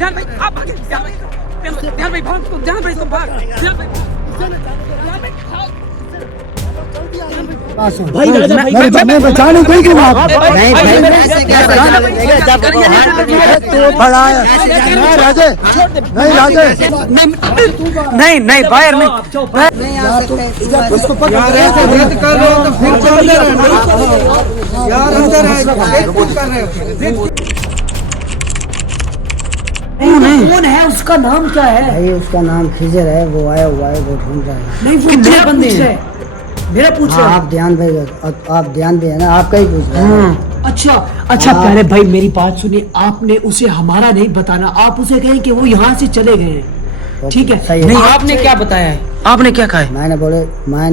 ध्यान भाई आप आगे, ध्यान भाई भाग, ध्यान भाई तुम भाग, ध्यान भाई भाई मैं बचाने कोई क्यों आप नहीं तो बड़ा है राजे नहीं राजे नहीं बाहर में उसको पकड़ कर रहे हो तो फिर चलते रहना यार, अंदर है कर रहे हो। कौन है, उसका नाम क्या है? भाई उसका नाम खिजर है, वो आया हुआ है, वो ढूंढ रहा है। नहीं वो कितने मेरा बंदे पूछ हैं? रहा है, मेरा पूछ रहा है। आप ध्यान भाई आप ध्यान दे ना, आपका ही पूछ रहा है। अच्छा प्यारे भाई मेरी बात सुनिए, आपने उसे हमारा नहीं बताना, आप उसे कहें कि वो यहाँ से चले गए हैं, ठीक है? सही नहीं है। आपने क्या बताया है, आपने क्या कहा है? मैंने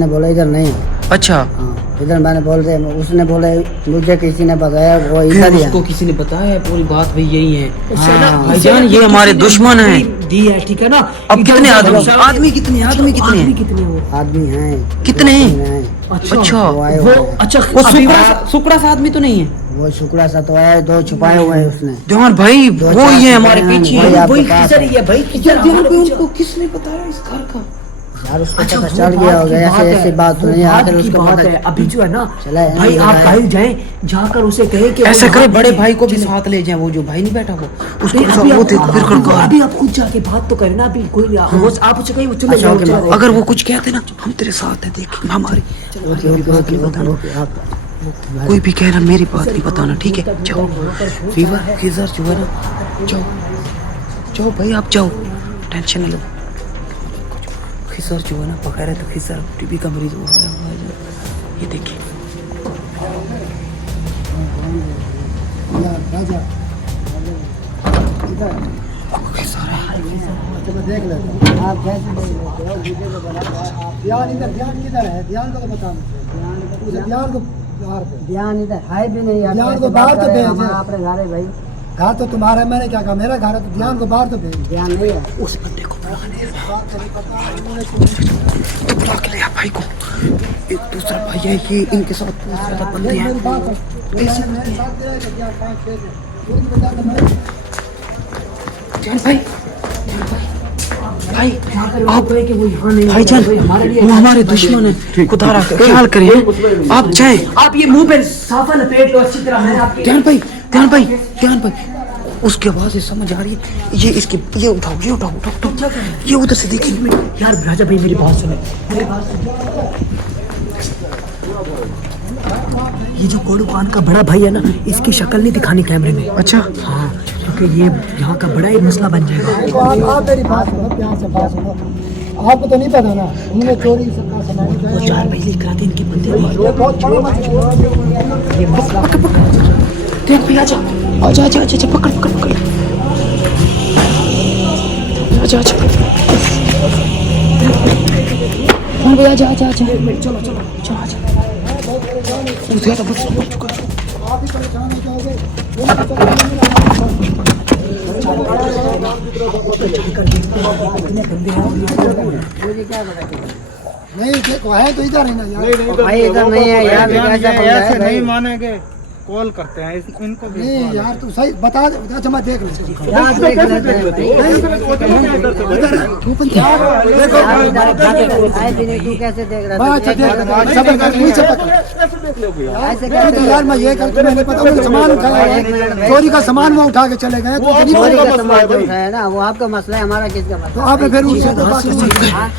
बोले इधर नहीं है। अच्छा हाँ, इधर मैंने बोल रहे, उसने बोले मुझे किसी ने बताया वो इधर ही है। उसको किसी ने बताया है, पूरी बात भाई यही है। उससे ना- भाईजान ये हमारे दुश्मन हैं। दी है, ठीक है ना? अब इधर कितने उधर आदमी आदमी कितने हैं? आदमी कितने वो? आदमी हैं कितने हैं? हैं। अच्छा वो आए वो हुए हैं। अच्छा वो अभी सुकड़ा सा आदमी तो नहीं है? वो शुक्रा सा तो आया, दो छुपाए हुए हैं उसने। ध्यान भाई दो वो चार ही है हमारे छुपाए हैं, पीछे। वही आपके वही पास किधर है। ही है भाई, किधर ध्यान हमारे पे पीछे? उनको किसने बताया इस घर का? यार उसको अच्छा पता वो चल बात गया की होगा, बात ऐसे ऐसी है, बात तो वो नहीं बात आखिर की उसको बात पता है। अभी जो है ना चला है ना, भाई, ये आप बताया। कहीं जाएं, जाकर उसे कहें कि ऐसा वो करे यहाँ बड़े पे- भाई को भी साथ ले जाए, वो जो भाई नहीं बैठा वो उसको नहीं, भी अभी साथ- वो आप- देखो फिर खड़का। अभी आप खुद जाके बात तो करें ना, अभी कोई नहीं, आप उसे कहीं वो चले अच्छा, जाओ, ओके, चले जाओ। अगर वो कुछ कहते ना हम तेरे साथ है, देख हमारी कोई भी कहना मेरी बात नहीं बताना, ठीक है? जाओ फीवर खिजर जो है ना, जाओ जाओ भाई आप जाओ, टेंशन नहीं लो। खिजर जो है ना बगैर तो खिजर टीबी का मरीज हुआ है, ये देखिए। देख लेते हैं। आप कैसे देख लेते हो? वीडियो को बना ध्यान इधर, ध्यान किधर है? ध्यान को तो बताना, ध्यान को बाहर पे, ध्यान इधर है भी नहीं यार। ध्यान को बाहर तो भेज, अपने घर है भाई। घर तो तुम्हारा है, मैंने क्या कहा, मेरा घर है, तो ध्यान को बाहर तो भेज। ध्यान नहीं है उस बंदे को बुलाने तो बुला के ले आ भाई को। एक दूसरा भाई है ये, इनके साथ दूसरा बंदे हैं। चल भाई भाई आप कि वो यहाँ नहीं है, भाईजान भाई हमारे लिए वो हमारे दुश्मन है, खुदा का ख्याल करें। आप जाएं। आप ये मुंह पे साफा लपेट लो अच्छी तरह। मैंने आपके ध्यान भाई उसकी आवाज से समझ आ रही है, ये इसके ये उठाओ ये उधर से देखिए। यार राजा भाई मेरी बात सुने, मेरी बात सुने। ये जो कोडू खान का बड़ा भाई है ना, इसकी शक्ल नहीं दिखानी कैमरे में। अच्छा हाँ, क्योंकि ये यहाँ का बड़ा एक मसला बन जाएगा। आप मेरी बात सुनो, प्यार से बात सुनो। आपको तो नहीं पता ना, उन्होंने चोरी सबका सामान वो 4 महीने कराते इनके बंदे नहीं। ये बहुत बड़ा मसला है। ये मसला देख भाई आजा पकड़ आजा हाँ भाई आजा चलो आजा। तू ज्यादा बच चुका है। आप ही परेशान हो जाओगे। नहीं देखो है तो इधर ही ना यार। भाई इधर नहीं है यार, ऐसे नहीं मानेंगे, कॉल करते हैं इनको भी। नहीं यार तू सही बता दे। अच्छा मैं देख लेता हूँ। कैसे देख रहा मैं अच्छा देख रहा हूँ। सबर कर, नीचे पकड़। तो यार मैं ये कर, तुम्हें नहीं पता उन्होंने सामान उठाया है, चोरी का सामान वो उठा के चले गए। तो नहीं चोरी पता। का सामान जो है ना, वो आपका मसला है, हमारा किसका तो मसला आपने फिर उससे तो बात नहीं की। है?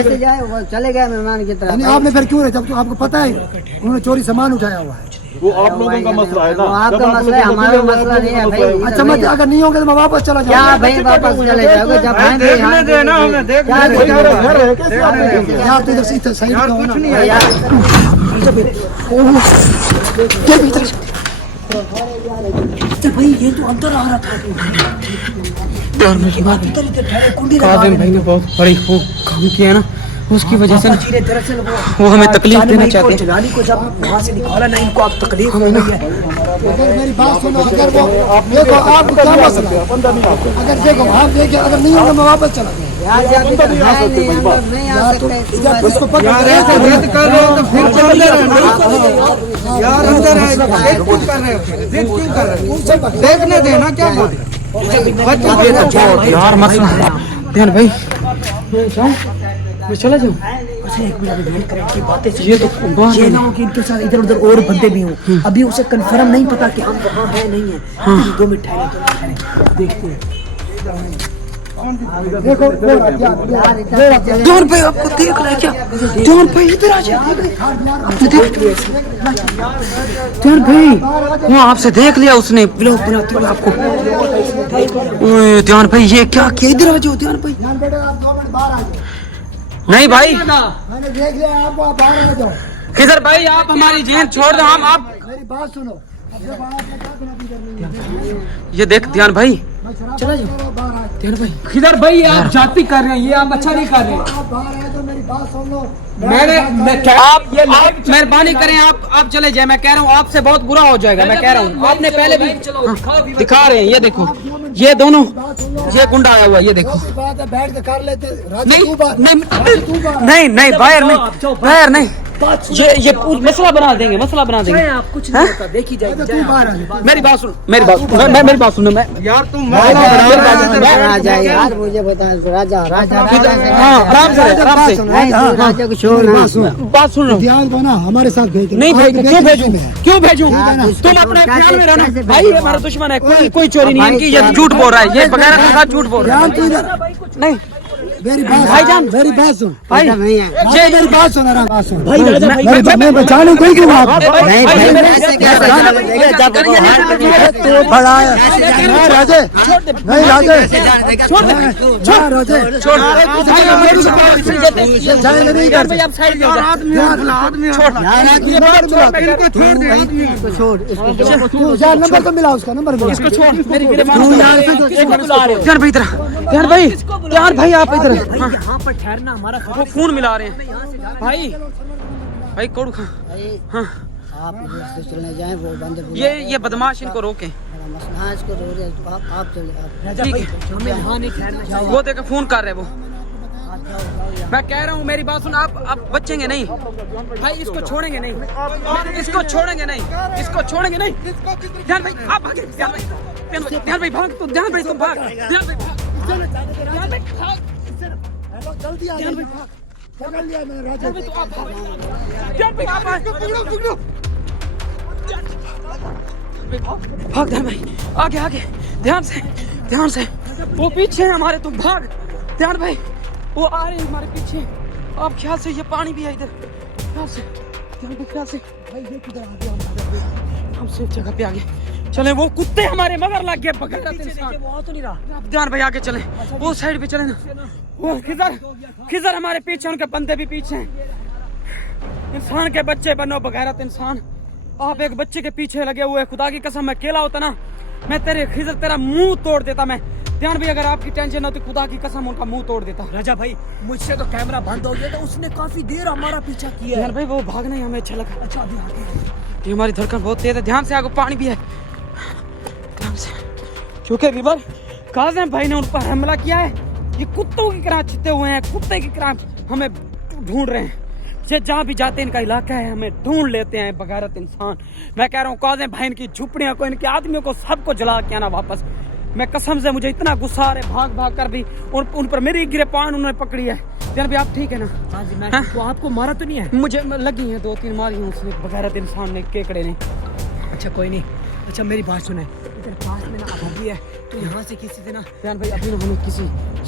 ऐसे जाए वो चले गए मेहमान की तरह। आपने फिर क्यों रहे, जब तो आपको पता है उन्होंने चोरी सामान उठाया हुआ है। वो आप लोगों का मसला है ना। वो आपका मसला है, हमारा मसला नहीं है भाई। अच्छा मैं अगर नहीं होंगे तो मैं वापस चला क्या जाऊंगा। भाई वापस चले जाओगे जब आए थे देखने यहाँ? देना हमें, देखने क्या देना। यार तू इधर से इधर सही यार बताओ कुछ ना। नहीं है भाई ये तो अंदर आ रहा था। यार मेरी बात इधर ठहरे, कुंडी काजिम भाई ने बहुत बड़ी वो काम किया ना, उसकी वजह से जी ने दरअसल वो हमें तकलीफ जाने देना भाई को, चाहते हैं। जलाली को जब वहाँ से निकाला ना, इनको आप तकलीफ हो रही है। अगर मेरी बात सुनो, अगर वो देखो आपको क्या मसला है? अगर देखो आप देखिए, अगर नहीं होगा मैं वापस चला जाऊंगा। यार जब तक है नहीं, हम लोग नहीं आ यार तो सकते। इधर इसको पकड़ यार ऐसे रद्द कर रहे हो तो फिर चलते रहना यार। अंदर है, देख क्यों कर रहे हो? देखने देना क्या बोल रहे हो? यार मत सुन ध्यान भाई मैं चला जाऊँ ये तो ये ना हो कि इनके साथ इधर उधर और बंदे भी हों। अभी उसे कंफर्म नहीं पता कि हम वहाँ है नहीं है। 2 मिनट ठहरे देखते हैं। देखो ध्यान भाई आपको देख रहा है क्या ध्यान भाई इधर आ जाए ध्यान भाई वो आपसे देख लिया उसने ब्लॉग बनाते हुए आपको ओए, ध्यान भाई ये क्या किया इधर आ जाओ ध्यान भाई ध्यान बेटा आप 2 मिनट बाहर आ जाओ नहीं भाई मैंने देख लिया आपको आप बाहर आ जाओ खिजर भाई आप हमारी जेल छोड़ दो हम आप मेरी बात सुनो अब जब आपने क्या गलती करनी है ये देख ध्यान भाई मैं चला जाओ बाहर आ जाओ ध्यान भाई खिदर भाई ये आप जाति कर रहे हैं, ये आप अच्छा नहीं कर रहे हैं। आप बाहर आए तो मेरी बात सुन लो आप मेहरबानी करें आप चले जाए मैं कह रहा हूँ आपसे बहुत बुरा हो जाएगा मैं कह रहा हूँ आपने पहले भी दिखा रहे हैं ये देखो ये दोनों ये गुंडा आया हुआ ये देखो बात है बैठ के कर लेते नहीं नहीं नहीं बाहर नहीं बाहर नहीं ये मसला बना देंगे आप कुछ नहीं होता, देखी जाएगी। तू बाहर आ जा मेरी बात सुन मेरी बात सुनो मैं यार तुम राजा यार मुझे बता राजा राजा हाँ आराम से राजा को छोड़ बात सुन रहा हूँ ध्यान को ना हमारे साथ भेज नहीं भाई क्यों भेजूं तुम अपने ख्याल में रहना भाई ये हमारा दुश्मन है कोई चोरी नहीं है इनकी ये झूठ बोल रहा है ये बगैर के साथ झूठ बोल रहा है नहीं मेरी बात भाईजान मेरी बात सुन भाई ये मेरी बात सुन आराम बात सुन भाई मैं बचाने कोई क्यों आप नहीं भाई तू बड़ा है नहीं राजे नहीं राजे छोड़ राजे जाएंगे नहीं कर आप साइड में छोड़ तू यार नंबर तो मिला उसका नंबर मिला इसको छोड़ मेरी ध्यान भाई आप इधर यहाँ पर ठहरना हमारा वो खून मिला रहे हैं भाई कोड़ खा हाँ आप से चलने जाएं वो बंदे ये बदमाश इनको रोके मसला इसको रो रहे तो आप चले ठीक है हमें यहाँ नहीं ठहरना। वो देखो फोन कर रहे वो मैं कह रहा हूँ मेरी बात सुन आप बचेंगे नहीं भाई इसको छोड़ेंगे नहीं ध्यान भाई आप आगे ध्यान भाई भाग तुम ध्यान भाई तुम भाग ध्यान भाई भाग जल्दी आ ध्यान भाई पकड़ लिया मैंने राजे ध्यान भाई आप भाग ध्यान भाई आगे ध्यान से वो पीछे है हमारे तुम भाग ध्यान भाई वो आ रहे हैं हमारे पीछे आप ख्याल से ये पानी भी है इधर ख्याल से भाई ये किधर आ गया हम सेफ जगह पे आगे चले वो कुत्ते हमारे मगर लग गए पकड़ वो तो नहीं रहा। ध्यान भाई आगे चले वो साइड पे चले ना वो खिजर हमारे पीछे उनके बंदे भी पीछे हैं इंसान के बच्चे बनो बगैरत इंसान आप एक बच्चे के पीछे लगे हुए खुदा की कसम मैं अकेला होता ना मैं खिजर तेरा मुंह तोड़ देता मैं ध्यान भाई अगर आपकी टेंशन होती खुदा की कसम उनका मुंह तोड़ देता राजा भाई मुझसे तो कैमरा बंद हो गया था, उसने काफी देर हमारा पीछा किया ध्यान भाई वो भागना ही हमें अच्छा लगा अच्छा अभी आगे ये हमारी धड़कन बहुत तेज है ध्यान से आगे पानी भी है ध्यान से क्योंकि विवर काज़िम भाई ने उन पर हमला किया है ये कुत्तों की तरह छिते हुए हैं कुत्ते की तरह हमें ढूंढ रहे हैं ये जहाँ भी जाते हैं इनका इलाका है हमें ढूंढ लेते हैं बगैरत इंसान मैं कह रहा हूँ काज़िम भाई इनकी झुपड़ियों को इनके आदमियों को सबको जला के आना वापस मैं कसम से मुझे इतना गुस्सा आ रहा है भाग कर भी उन पर मेरी गिरफ्तार उन्होंने पकड़ी है ध्यान भाई आप ठीक है ना हाँ जी मैं हाँ? तो आपको मारा तो नहीं है मुझे लगी है 2-3 मारी हैं उसने बगैरत इंसान ने केकड़े ने अच्छा कोई नहीं अच्छा मेरी बात सुने इधर पास में ना आबादी है तो यहाँ से किसी से ना ध्यान भाई अभी हमें किसी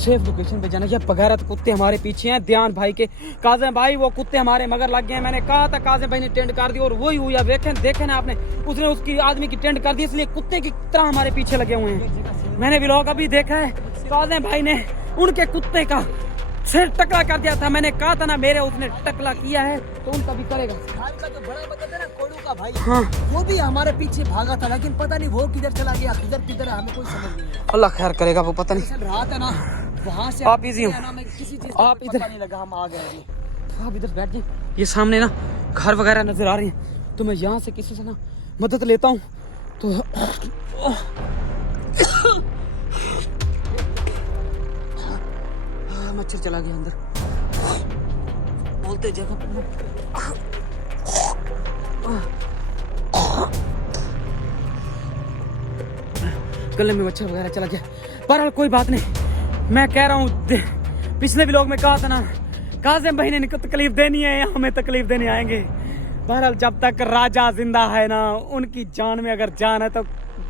सेफ लोकेशन पे जाना है बगैरत कुत्ते हमारे पीछे हैं ध्यान भाई के काज़िम भाई वो कुत्ते हमारे मगर लग गए हैं मैंने कहा था काज़िम भाई ने टेंट कर दी और वही हुआ देखे ना आपने उसने उसकी आदमी की टेंट कर दी इसलिए कुत्ते की तरह हमारे पीछे लगे हुए हैं मैंने व्लॉग अभी देखा है काज़िम भाई ने उनके कुत्ते का सिर टकला कर दिया था मैंने कहा था ना मेरे उसने टकला किया है तो उनका भी करेगा का जो बड़ा बंदा था ना कोड़ू का भाई हाँ वो भी हमारे पीछे भागा था लेकिन पता नहीं वो किधर चला गया किधर है हमें कोई समझ नहीं है अल्लाह खैर करेगा वो पता नहीं चल रहा था ना वहाँ से आप इजी हो किसी चीज आप इधर नहीं लगा हम आ गए अभी आप इधर बैठ जाए ये सामने ना घर वगैरह नजर आ रहे हैं तो मैं यहाँ से किसी से ना मदद लेता हूँ तो मच्छर चला गया अंदर बोलते जगह गले में मच्छर वगैरह चला गया। बहरहाल कोई बात नहीं, मैं कह रहा हूँ पिछले व्लॉग में कहा था ना, काज़िम भाई ने इनको तकलीफ देनी है या हमें तकलीफ देने आएंगे। बहरहाल जब तक राजा जिंदा है ना, उनकी जान में अगर जान है तो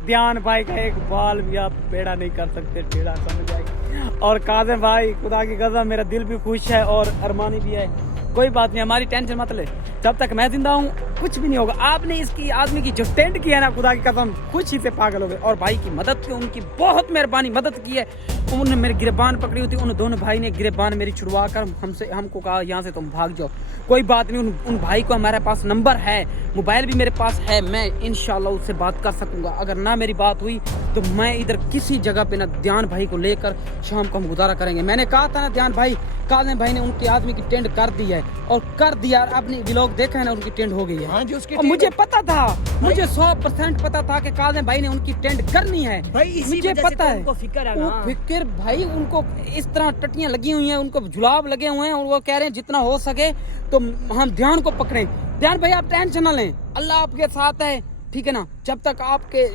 ध्यान भाई का एक बाल भी आप पेड़ा नहीं कर सकते, टेढ़ा समझ आएगी। और काज़िम भाई खुदा की कसम मेरा दिल भी खुश है और अरमानी भी है। कोई बात नहीं, हमारी टेंशन मत ले, जब तक मैं जिंदा हूँ कुछ भी नहीं होगा। आपने इसकी आदमी की जो टेंट की है ना, खुदा की कसम खुशी से पागल हो गए। और भाई की मदद की, उनकी बहुत मेहरबानी, मदद की है। उन्होंने मेरी गिरबान पकड़ी हुई थी, उन दोनों भाई ने गिरबान मेरी छुड़वा कर हमको कहा यहाँ से तुम भाग जाओ। कोई बात नहीं, उन भाई को हमारे पास नंबर है, मोबाइल भी मेरे पास है, मैं इंशाल्लाह उससे बात कर सकूंगा। अगर ना मेरी बात हुई तो मैं इधर किसी जगह पे ना ध्यान भाई को लेकर शाम को हम गुजारा करेंगे। मैंने कहा था ना ध्यान भाई, काज़िम भाई ने उनके आदमी की टेंट कर दी है और कर दिया। आपने व्लॉग देखा है ना, उनकी टेंट हो गई है। हाँ जी, उसकी और मुझे पता था, मुझे 100% पता था कि काज़िम भाई ने उनकी टेंट करनी है। मुझे पता है, फिक्र है वो फिक्र भाई, उनको इस तरह टट्टियां लगी हुई हैं, उनको जुलाब लगे हुए हैं और वो कह रहे हैं जितना हो सके तो हम ध्यान को पकड़ें। ध्यान भाई आप टेंशन न लें, अल्लाह आपके साथ है, ठीक है ना। जब तक आपके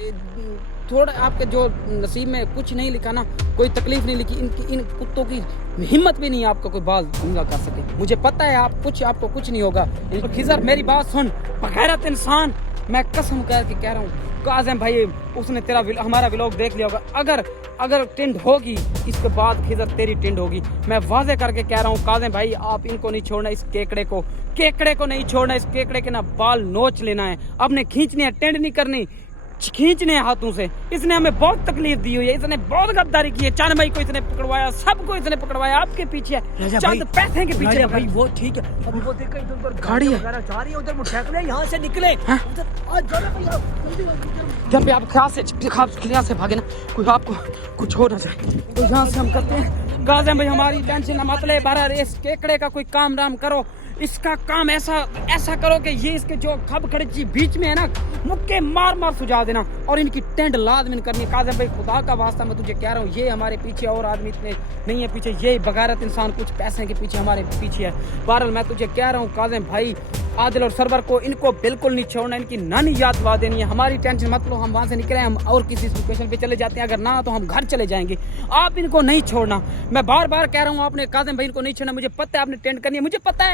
थोड़ा आपके जो नसीब में कुछ नहीं लिखा ना, कोई तकलीफ नहीं लिखी, इन कुत्तों की हिम्मत भी नहीं है आपका कोई बाल नंगा कर सके। मुझे पता है आपको कुछ नहीं होगा। खिजर मेरी बात सुन, बगैरत इंसान, मैं कसम करके कह रहा हूँ, काज़िम भाई उसने हमारा व्लॉग देख लिया होगा। अगर टेंट होगी इसके बाद खिजर तेरी टेंट होगी। मैं वाजे करके कह रहा हूँ काज़िम भाई, आप इनको नहीं छोड़ना, इस केकड़े को नहीं छोड़ना। इस केकड़े के ना बाल नोच लेना है, अपने खींचने हैं, टेंट नहीं करनी, खींचने हैं हाथों से। इसने हमें बहुत तकलीफ दी हुई है, इसने बहुत गद्दारी की है। चांद भाई को इसने पकड़वाया, सबको इसने पकड़वाया, आपके पीछे चंद पैसे के पीछे। भाई वो ठीक है, अभी वो देखो इधर उधर गाड़ी है, जा रही है, उधर मोटरसाइकिल यहाँ से निकले। जब भी आप ख्याल से भागे ना, कोई आपको कुछ हो ना जाए, तो यहाँ से हम करते हैं। काज़िम भाई हमारी टेंशन मत ले, बहरहाल इस केकड़े का कोई काम राम करो, इसका काम ऐसा करो कि ये इसके जो खब खड़ची बीच में है ना, मुक्के मार सुझा देना और इनकी टेंट लाजमी करनी। काज़िम भाई खुदा का वास्ता मैं तुझे कह रहा हूँ, ये हमारे पीछे और आदमी इतने नहीं है पीछे, ये बगैरत इंसान कुछ पैसे के पीछे हमारे पीछे है। बहरहाल मैं तुझे कह रहा हूँ काज़िम भाई, आदिल और सरवर को इनको बिल्कुल नहीं छोड़ना, इनकी नानी याद दिला देनी है। हमारी टेंशन मत लो, हम वहाँ से निकले, हम और किसी लोकेशन पे चले जाते हैं, अगर ना तो हम घर चले जाएंगे। आप इनको नहीं छोड़ना, मैं बार बार कह रहा हूँ, आपने काज़िम भाई इनको नहीं छोड़ना। मुझे पता है आपने टेंट करनी है, मुझे पता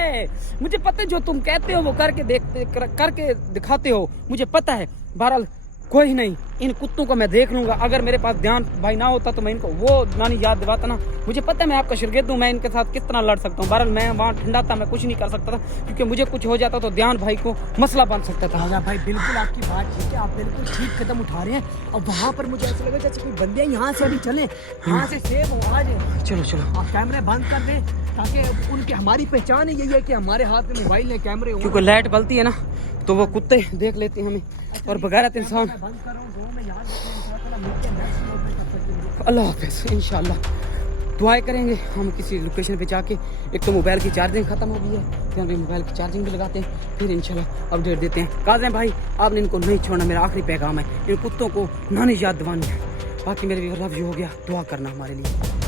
है जो तुम कहते हो वो करके दिखाते हो, मुझे पता है। बहरहाल कोई नहीं, इन कुत्तों को मैं देख लूंगा। अगर मेरे पास ध्यान भाई ना होता तो मैं इनको वो नानी याद दिलाता ना। मुझे पता है मैं आपका शागिर्द हूँ, मैं इनके साथ किस तरह लड़ सकता हूँ। बहरहाल मैं वहाँ ठंडा था, मैं कुछ नहीं कर सकता था, क्योंकि मुझे कुछ हो जाता तो ध्यान भाई को मसला बन सकता था। राजा भाई बिल्कुल आपकी बात ठीक है, आप बिल्कुल ठीक कदम उठा रहे हैं। और वहाँ पर मुझे ऐसा लगा जैसे कोई बंदे यहाँ से अभी चले, यहाँ से सेव हो आ जाए। चलो आप कैमरे बंद कर दें, ताकि उनकी हमारी पहचान यही है कि हमारे हाथ में मोबाइल है, कैमरे हो। क्योंकि लाइट बलती है ना तो वो कुत्ते देख लेते हैं हमें, और बगैरत इंसान। अल्लाह हाफ़िज़, इंशाल्लाह दुआएं करेंगे हम किसी लोकेशन पे जाके। एक तो मोबाइल की चार्जिंग ख़त्म हो गई है, फिर हम मोबाइल की चार्जिंग भी लगाते हैं, फिर इंशाल्लाह अपडेट देते हैं। काज़िम भाई आपने इनको नहीं छोड़ना, मेरा आखिरी पैगाम है, इन कुत्तों को नानी याद दिलानी है। बाकी मेरे भी लफ्ज़ हो गया, दुआ करना हमारे लिए।